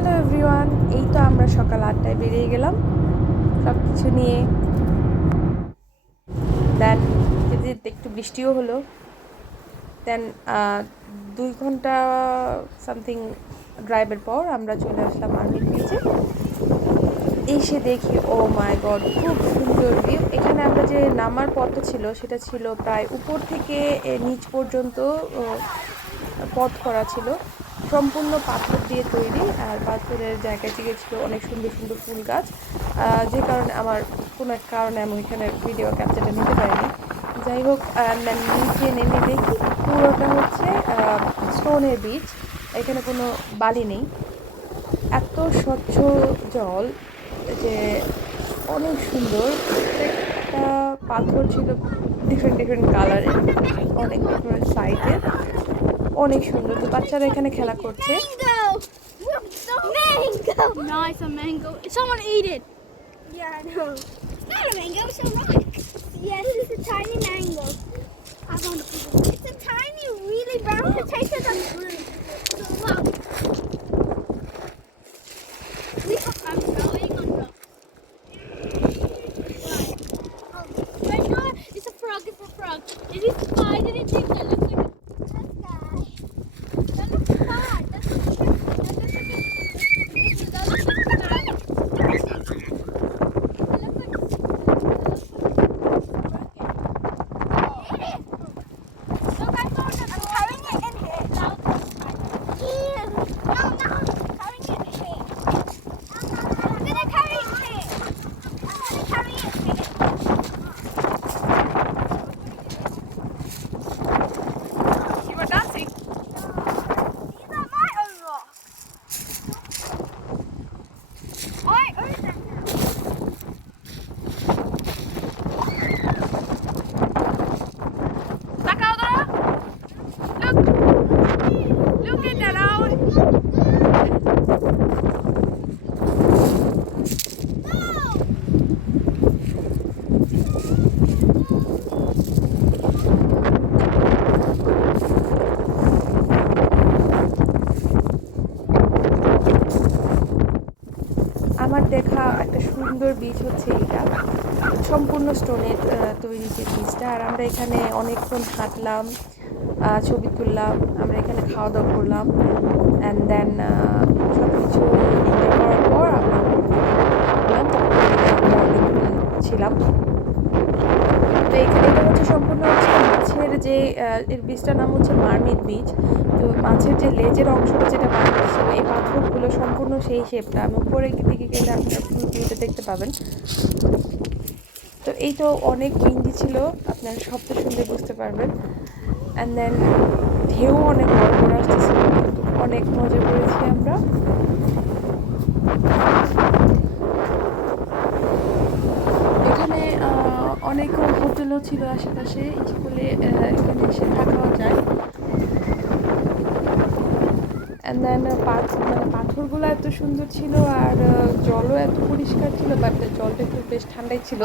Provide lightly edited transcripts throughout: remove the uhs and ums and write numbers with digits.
Hello everyone, এই তো আমরা সকাল 8টায় বেরিয়ে গেলাম সব কিছু নিয়ে। দেন যেতে যেতে একটু বৃষ্টিও হলো। দেন 2 ঘন্টা সামথিং ড্রাইভের পর আমরা চলে আসলাম মার্মিট বিচে। এসে দেখি ও মাই গড, খুব সুন্দর ভিউ। এখানে আমরা যে নামার পথটা ছিল সেটা ছিল প্রায় উপর থেকে নিচ পর্যন্ত পথ করা ছিল, সম্পূর্ণ পাথর দিয়ে তৈরি। আর পাথরের জায়গায় দিকে ছিল অনেক সুন্দর সুন্দর ফুল গাছ, যে কারণে আমার কোনো এক কারণে আমি এখানে ভিডিও ক্যাপচারটা নিতে পারিনি। যাই হোক, নিচে নেমে দেখি পুরোটা হচ্ছে স্টোনের বিচ। এখানে কোনো বালি নেই, এত স্বচ্ছ জল যে অনেক সুন্দর। প্রত্যেকটা পাথর ছিল ডিফারেন্ট ডিফারেন্ট কালারের, অনেক ডিফারেন্ট সাইজের, অনেক সুন্দর। তো বাচ্চারা এখানে খেলা করছে। Mango! No, it's a mango. Someone ate it. Yeah, I know. It's not a mango, it's a rock. Yes, it's a tiny mango. I want to. It's a tiny, really brown potato that's blue. Wow. We have I'm throwing on rock. Oh, right now, it's a frog, it's a frog. Did you spy? Did you think that looks like a guy? That looks bad. That looks আমার দেখা একটা সুন্দর beach হচ্ছে এটা, সম্পূর্ণ স্টোনের তৈরি যে বিচটা। আর আমরা এখানে অনেকক্ষণ হাঁটলাম, ছবি তুললাম, আমরা এখানে খাওয়া দাওয়া করলাম। অ্যান্ড দেন সব কিছু এনজয় করার পর আমরা ছিলাম। তো এটা হচ্ছে সম্পূর্ণ হচ্ছে মাছের যে এর বিচটার নাম হচ্ছে মার্মিট বিচ। তো মাছের যে লেজের অংশটা যেটা বানিয়েছিল, এই পাথরগুলো সম্পূর্ণ সেই শেপটা। আমি উপরের দিকে গেলে আপনারা ফুল ভিউতে দেখতে পাবেন। তো এই তো অনেক উইন্ডি ছিল, আপনারা শব্দ শুনলে বুঝতে পারবেন। অ্যান্ড দেন ঢেউ অনেক বড় বড় আসতেছিল, কিন্তু অনেক মজা করেছি আমরা। এখানে অনেক হোটেলও ছিল আশেপাশে, ইচ্ছে করলে এখানে এসে থাকাও যায়। অ্যান্ড দেন পাথরগুলো এত সুন্দর ছিল, আর জলও এত পরিষ্কার ছিল, বাট জলটা একটু বেশ ঠান্ডাই ছিল।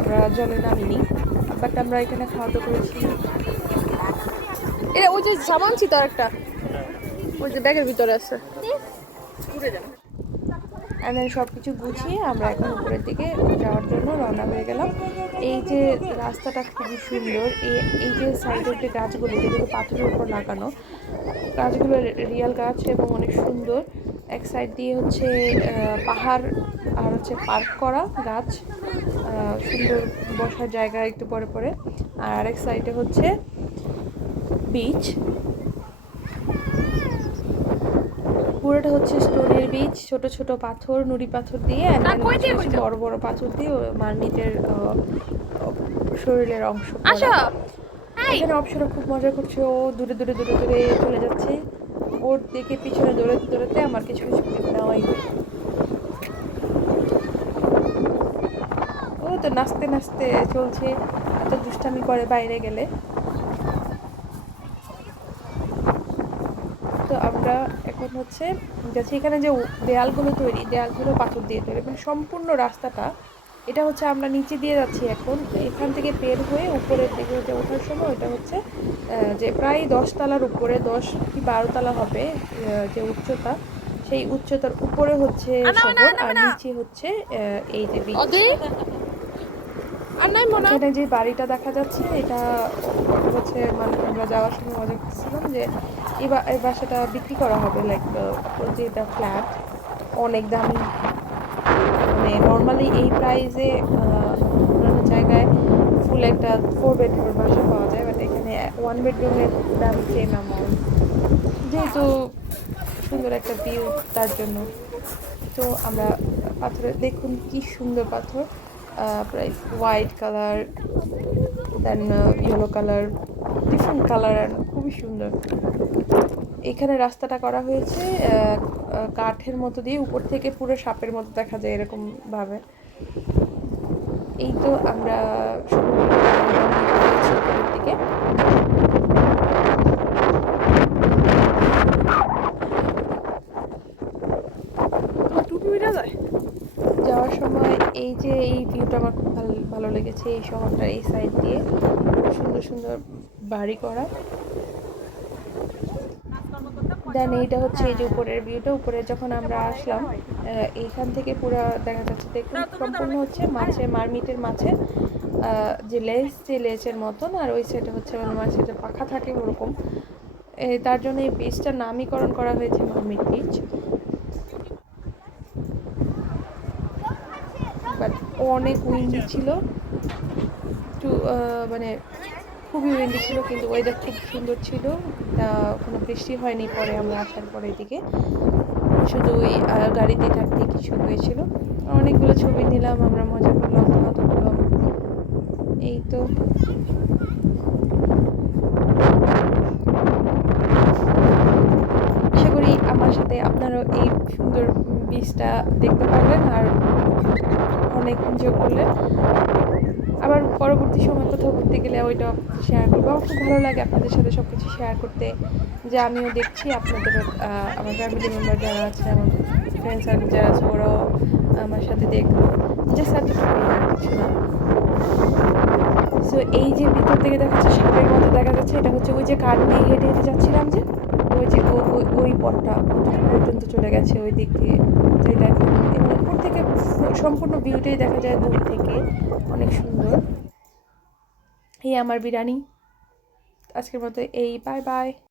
আমরা জলে নামিনি, বাট আমরা এখানে খাওয়া দাওয়া করেছি। ওই যে সাবান ছিল একটা, ওই যে ব্যাগের ভিতরে আছে। অ্যান্ড দেন সব কিছু গুছিয়ে আমরা এখন উপরের দিকে যাওয়ার জন্য রওনা হয়ে গেলাম। এই যে রাস্তাটা খুবই সুন্দর। এই যে সাইডের যে গাছগুলো, যেগুলো পাথরের উপর লাগানো, গাছগুলো রিয়াল গাছ এবং অনেক সুন্দর। এক সাইড দিয়ে হচ্ছে পাহাড়, আর হচ্ছে পার্ক করা গাছ, সুন্দর বসার জায়গা একটু পরে পরে। আর আরেক সাইডে হচ্ছে বিচ। পুরোটা হচ্ছে স্টোনের বিচ, ছোট ছোট পাথর, নুড়ি পাথর দিয়ে, বড় বড় পাথর দিয়ে মার্মিটের শরীরের অংশ। এখানে অপসরা খুব মজা করছে, ও দূরে দূরে দূরে দূরে চলে যাচ্ছে। ওর দিকে পিছনে দৌড়াতে দৌড়াতে আমার কিছু কিছু ক্লিপ নেওয়াই হয়। ও তো নাচতে নাচতে চলছে, এত দুষ্টামি করে বাইরে গেলে। তো আমরা এখন হচ্ছে যাচ্ছি, এখানে যে দেয়ালগুলো তৈরি, দেয়ালগুলো পাথর দিয়ে তৈরি, মানে সম্পূর্ণ রাস্তাটা এটা হচ্ছে আমরা নিচে দিয়ে যাচ্ছি এখন, এখান থেকে বের হয়ে উপরের দিকে যে ওঠার সময় ওটা হচ্ছে যে প্রায় 10 তলার উপরে, 10 কি 12 তলা হবে যে উচ্চতা, সেই উচ্চতার উপরে হচ্ছে শহর আর নিচে হচ্ছে এই যে বিচ। এখানে যে বাড়িটা দেখা যাচ্ছে এটা হচ্ছে মানে আমরা যাওয়ার সময় মজা করছিলাম যে এই বাসাটা বিক্রি করা হবে, লাইক যেটা ফ্ল্যাট অনেক দামি, মানে নর্মালি এই প্রাইসে অন্যান্য জায়গায় ফুল একটা 4 বেডরুমের বাসা পাওয়া যায়, বাট এখানে 1 বেডরুমের দাম সেম অ্যামাউন্ট, যেহেতু সুন্দর একটা ভিউ তার জন্য। তো আমরা পাথরে দেখুন কি সুন্দর পাথর, প্রায় হোয়াইট কালার, দেন ইয়েলো কালার, ডিফারেন্ট কালার, আর খুবই সুন্দর। এখানে রাস্তাটা করা হয়েছে কাঠের মতো দিয়ে, উপর থেকে পুরো সাপের মতো দেখা যায় এরকম ভাবে। এই তো আমরা উপরের দিকে যাওয়ার সময় এই যে এই ভিউটা আমার খুব ভালো লেগেছে, এই শহরটা এই সাইড দিয়ে সুন্দর সুন্দর বাড়ি করা। দেন এইটা হচ্ছে এই যে উপরের ভিউটা, উপরে যখন আমরা আসলাম এইখান থেকে পুরো দেখা যাচ্ছে, দেখুন সম্পূর্ণ হচ্ছে মাছের মারমিটের মাছের যে লেজের মতন, আর ওই সাইডে হচ্ছে মানে মাছের যে পাখা থাকে ওরকম, তার জন্য এই বীজটার নামকরণ করা হয়েছে মারমিট বীজ। বাট অনেক উইন্ডি ছিল, একটু মানে খুবই উইন্ডি ছিল, কিন্তু ওয়েদার খুব সুন্দর ছিল, কোনো বৃষ্টি হয়নি পরে আমরা আসার পরে এদিকে, শুধু ওই গাড়িতে থাকতে কিছু হয়েছিল। অনেকগুলো ছবি নিলাম আমরা, মজা করলাম, খাওয়া দাওয়া করলাম। এই তো আশা করি আমার সাথে আপনারাও এই সুন্দর বীজটা দেখতে পারবেন আর অনেক এনজয় করলেন। আবার পরবর্তী সময় কোথাও ঘুরতে গেলে ওইটা শেয়ার করবো। আমার খুব ভালো লাগে আপনাদের সাথে সব কিছু শেয়ার করতে, যে আমিও দেখছি আপনাদের আমার ফ্যামিলি মেম্বার যারা আছে, আমার ফ্রেন্ড সার্কেল যারা আছে ওরাও আমার সাথে দেখলো, জাস্ট এতটুকুই, আর কিছু না। সো এই যে ভিতর থেকে দেখা যাচ্ছে সাপের মতো দেখা যাচ্ছে, এটা হচ্ছে ওই যে কাঠ দিয়ে হেঁটে হেঁটে যাচ্ছিলাম যে ওই যে ওই পথটা পর্যন্ত চলে গেছে ওই দিক দিয়ে, যেটা এখন এবং উপর থেকে সম্পূর্ণ ভিউটাই দেখা যায় দূর থেকে, অনেক সুন্দর। এই আমার বিরিয়ানি আজকের মতো, এই বাই বাই।